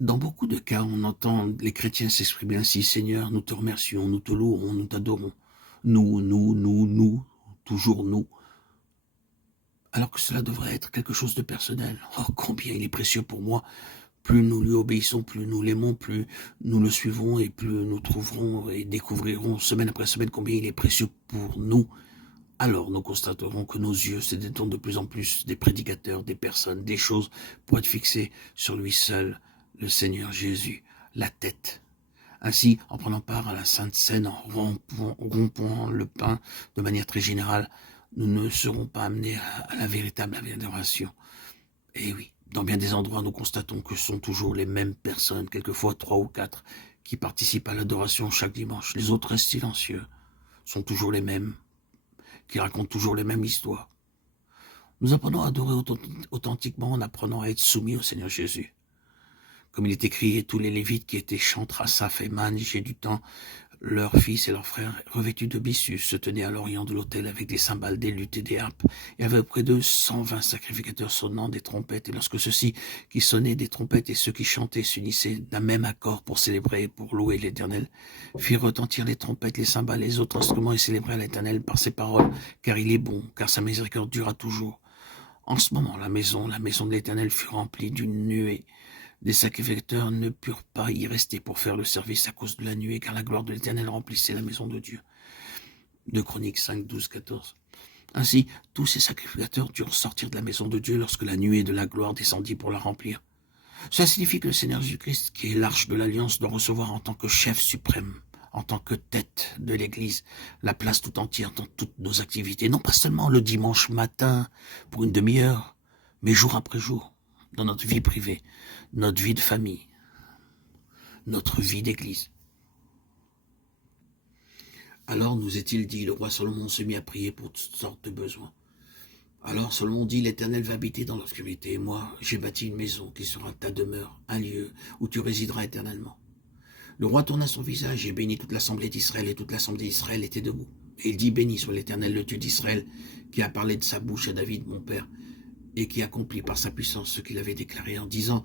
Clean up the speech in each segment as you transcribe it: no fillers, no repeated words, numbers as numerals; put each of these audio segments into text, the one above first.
Dans beaucoup de cas, on entend les chrétiens s'exprimer ainsi: Seigneur, nous te remercions, nous te louons, nous t'adorons. Nous, toujours nous. Alors que cela devrait être quelque chose de personnel. Oh, combien il est précieux pour moi. Plus nous lui obéissons, plus nous l'aimons, plus nous le suivrons et plus nous trouverons et découvrirons semaine après semaine combien il est précieux pour nous. Alors nous constaterons que nos yeux se détournent de plus en plus des prédicateurs, des personnes, des choses pour être fixés sur lui seul, le Seigneur Jésus, la tête. Ainsi, en prenant part à la Sainte Seine, en rompant le pain de manière très générale, nous ne serons pas amenés à la véritable adoration. Et oui, dans bien des endroits, nous constatons que ce sont toujours les mêmes personnes, quelquefois 3 ou 4, qui participent à l'adoration chaque dimanche. Les autres restent silencieux, sont toujours les mêmes, qui racontent toujours les mêmes histoires. Nous apprenons à adorer authentiquement en apprenant à être soumis au Seigneur Jésus. Comme il est écrit, et tous les Lévites qui étaient Chantres, Asaph, Éman, Géduthun, leurs fils et leurs frères, revêtus de byssus, se tenaient à l'orient de l'autel avec des cymbales, des luttes et des harpes, et avaient auprès d'eux 120 sacrificateurs sonnant des trompettes. Et lorsque ceux-ci qui sonnaient des trompettes et ceux qui chantaient s'unissaient d'un même accord pour célébrer et pour louer l'Éternel, firent retentir les trompettes, les cymbales, les autres instruments et célébrèrent l'Éternel par ses paroles, car il est bon, car sa miséricorde dure à toujours. En ce moment, la maison de l'Éternel fut remplie d'une nuée. Les sacrificateurs ne purent pas y rester pour faire le service à cause de la nuée, car la gloire de l'Éternel remplissait la maison de Dieu. 2 Chroniques 5, 12, 14. Ainsi, tous ces sacrificateurs durent sortir de la maison de Dieu lorsque la nuée de la gloire descendit pour la remplir. Cela signifie que le Seigneur Jésus-Christ, qui est l'arche de l'Alliance, doit recevoir en tant que chef suprême, en tant que tête de l'Église, la place tout entière dans toutes nos activités, non pas seulement le dimanche matin pour une demi-heure, mais jour après jour, dans notre vie privée, notre vie de famille, notre vie d'église. Alors nous est-il dit, le roi Salomon se mit à prier pour toutes sortes de besoins. Alors Salomon dit, l'Éternel va habiter dans l'obscurité, et moi j'ai bâti une maison qui sera ta demeure, un lieu où tu résideras éternellement. Le roi tourna son visage et bénit toute l'assemblée d'Israël, et toute l'assemblée d'Israël était debout. Et il dit, béni soit l'Éternel, le Dieu d'Israël, qui a parlé de sa bouche à David, mon père, et qui accomplit par sa puissance ce qu'il avait déclaré en disant,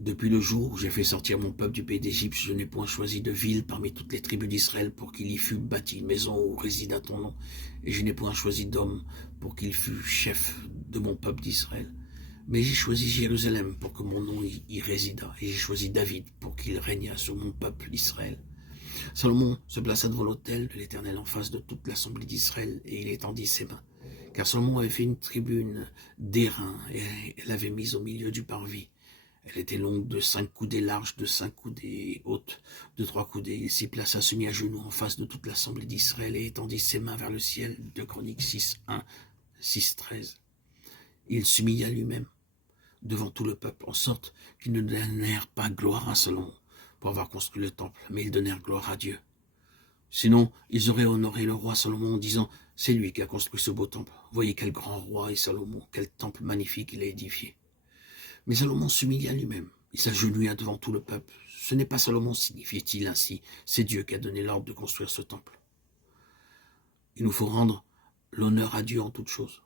depuis le jour où j'ai fait sortir mon peuple du pays d'Égypte, je n'ai point choisi de ville parmi toutes les tribus d'Israël pour qu'il y fût bâti une maison où résida ton nom. Et je n'ai point choisi d'homme pour qu'il fût chef de mon peuple d'Israël. Mais j'ai choisi Jérusalem pour que mon nom y résidât. Et j'ai choisi David pour qu'il régnât sur mon peuple d'Israël. Salomon se plaça devant l'autel de l'Éternel en face de toute l'assemblée d'Israël et il étendit ses mains. Car Salomon avait fait une tribune d'airain et l'avait mise au milieu du parvis. Elle était longue de 5 coudées, large de 5 coudées et haute de 3 coudées. Il s'y plaça, se mit à genoux en face de toute l'assemblée d'Israël et étendit ses mains vers le ciel. 2 Chroniques 6, 1, 6, 13. Il s'humilia lui-même devant tout le peuple, en sorte qu'ils ne donnèrent pas gloire à Salomon pour avoir construit le temple, mais ils donnèrent gloire à Dieu. Sinon, ils auraient honoré le roi Salomon en disant, c'est lui qui a construit ce beau temple. Voyez quel grand roi est Salomon, quel temple magnifique il a édifié. Mais Salomon s'humilia lui-même. Il s'agenouilla devant tout le peuple. Ce n'est pas Salomon, signifiait-il ainsi. C'est Dieu qui a donné l'ordre de construire ce temple. Il nous faut rendre l'honneur à Dieu en toutes choses.